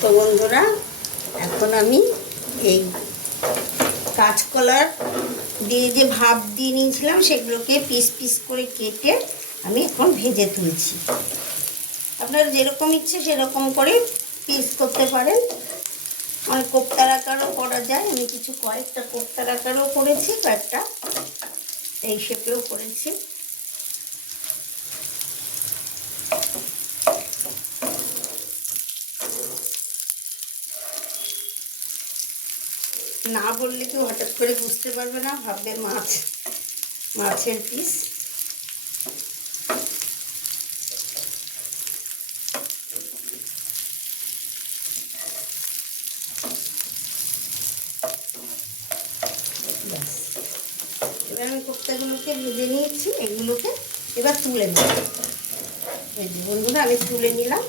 তো বন্ধুরা, এখন আমি এই কাঁচকলার দিয়ে যে ভাপ দিয়ে নিয়েছিলাম সেগুলোকে পিস পিস করে কেটে আমি এখন ভেজে তুলছি। আপনারা যেরকম ইচ্ছে সেরকম করে পিস করতে পারেন, মানে কোপ্তার আকারও করা যায়। আমি কয়েকটা কোপ্তার আকারও করেছি, কয়েকটা এই শেপেও করেছি। না বললে কেউ হঠাৎ করে বুঝতে পারবে না, ভাববে মাছের পিস। এবার আমি কোপ্তাগুলোকে ভেজে নিয়েছি, এগুলোকে এবার তুলে নেব। এই যে বন্ধুরা, আমি তুলে নিলাম।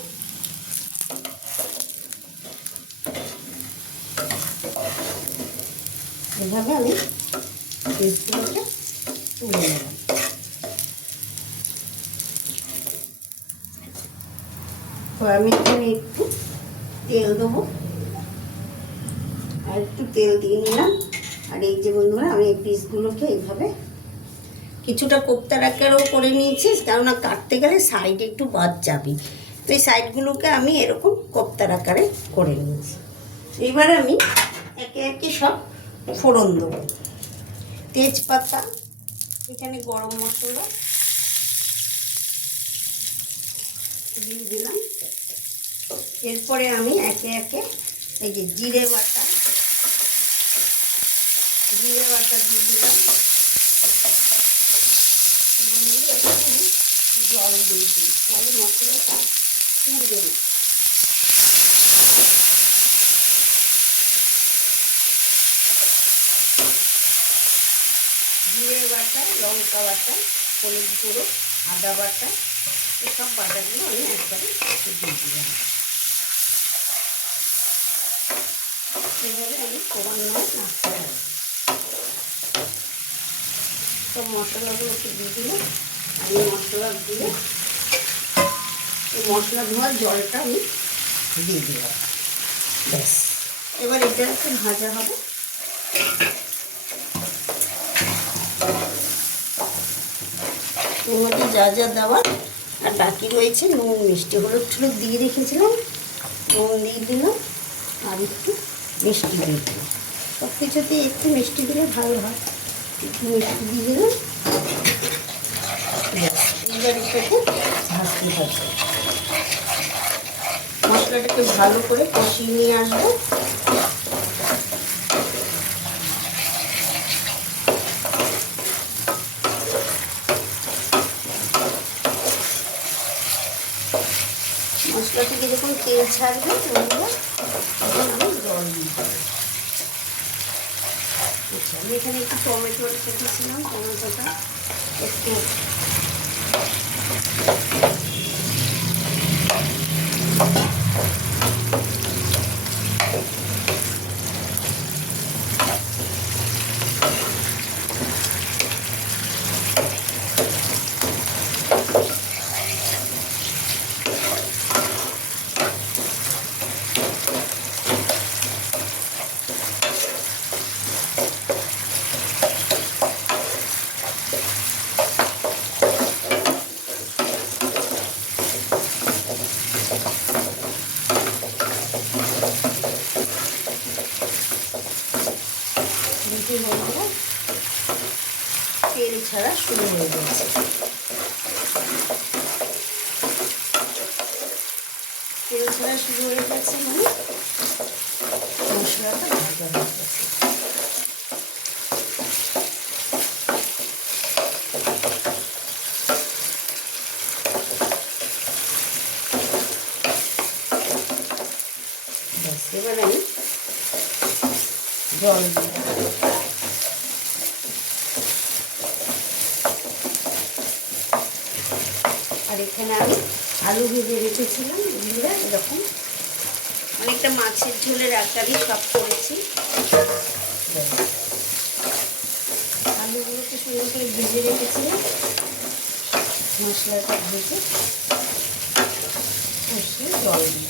এভাবে আমি পিসগুলোকে তুলে নিলাম। তো আমি এখানে একটু তেল দেবো, আর একটু তেল দিয়ে নিলাম। আর এই যে বন্ধুরা, আমি এই পিসগুলোকে এইভাবে কিছুটা কোপ্তার আকারেও করে নিয়েছি, কেননা কাটতে গেলে সাইড একটু বাদ যাবে। তো এই সাইডগুলোকে আমি এরকম কোপ্তার আকারে করে নিয়েছি। এবার আমি একে একে সব ফোড়ন দেবো। তেজপাতা, এখানে গরম মশলা দিয়ে দিলাম। এরপরে আমি একে একে এই যে জিরে বাটা দিয়ে দিলাম। জল দিয়ে দিই, তাহলে মশলাটা পুড়বে না। জিরে বাটা, লঙ্কা বাটা, হলুদ গুঁড়ো, আদা বাটা, এসব বাটাগুলো আমি একবারে দিয়ে দিলাম। এভাবে আমি ক্রমান্বয়ে নাড়তে হবে। সব মশলাগুলোকে দিয়ে দিলাম। আমি মশলা দিয়ে এই মশলা ধোয়ার জলটা আমি দিয়ে দিলাম। ব্যাস, এবার এটা একটু ভাজা হবে। এর মধ্যে যা যা দেওয়ার আর বাকি রয়েছে, নুন, মিষ্টি, হলুদ টলুদ দিয়ে রেখেছিলাম, নুন দিয়ে দিলাম, আর একটু মিষ্টি দিয়ে দিলাম। সব কিছুতে একটু মিষ্টি দিলে ভালো হয়। একটু মিষ্টি দিয়ে দিলাম। এবার এটাকে ভাজতে হবে। মশলাটাকে ভালো করে কষিয়ে নিয়ে আসবো। মশলা থেকে যখন তেল ছাড়বে তখন আমি জল দিয়ে দেবো। আচ্ছা, আমি এখানে একটু টমেটো কেটেছিলাম, টমেটোটা একটু তেল ছাড়া শুরু হয়ে গেছে। তেল ছাড়া শুরু হয়ে গেছে মানে মশলাটা ভাজা হয়ে গেছে। ব্যাস, এবার আমি জল দিই। আর এখানে আমি আলু ভেজে রেখেছিলাম, এগুলো এরকম অনেকটা মাছের ঝোলের আকারই সব করেছি। আলুগুলোকে সুন্দর করে ভেজে রেখেছিলাম, মশলাটা ভেজে কষিয়ে জল দিই।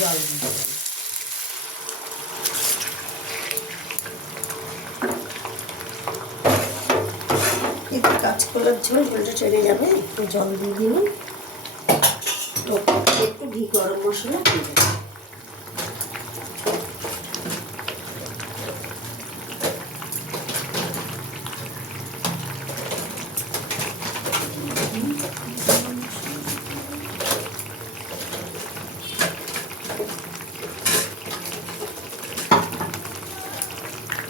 জল দিয়ে দিলাম। একটু কাঁচকলার ঝোলটা টেনে যাবে, একটু জল দিয়ে দিলাম, তো একটু ঘি গরম মশলা দিয়ে দেবো।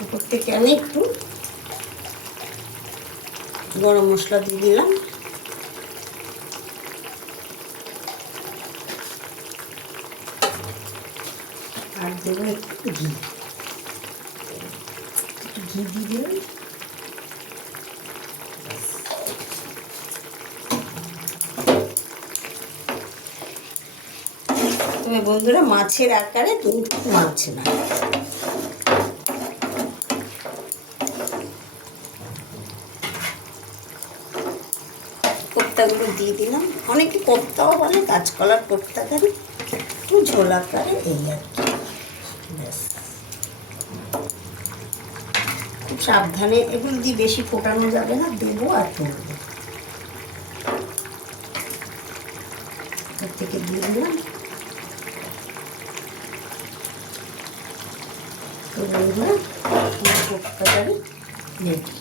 উপর থেকে আমি একটু গরম মশলা দিয়ে দিলাম, আর দেবো একটু ঘি, ঘি দিয়ে দিলাম। তবে বন্ধুরা মাছের আকারে কিন্তু মাছ না, কোপ্তাগুলো দিয়ে দিলাম। অনেকে কোপ্তাও বলে, কাঁচকলার কোপ্তা করে, একটু ঝোল আকারে, এই আর কি। ব্যাস, খুব সাবধানে, এগুলো দিয়ে বেশি ফোটানো যাবে না, দেবো আর তুলবো। এর থেকে দিয়ে দিলাম। তো বন্ধুরা আমার কোপ্তা কারি রেডি।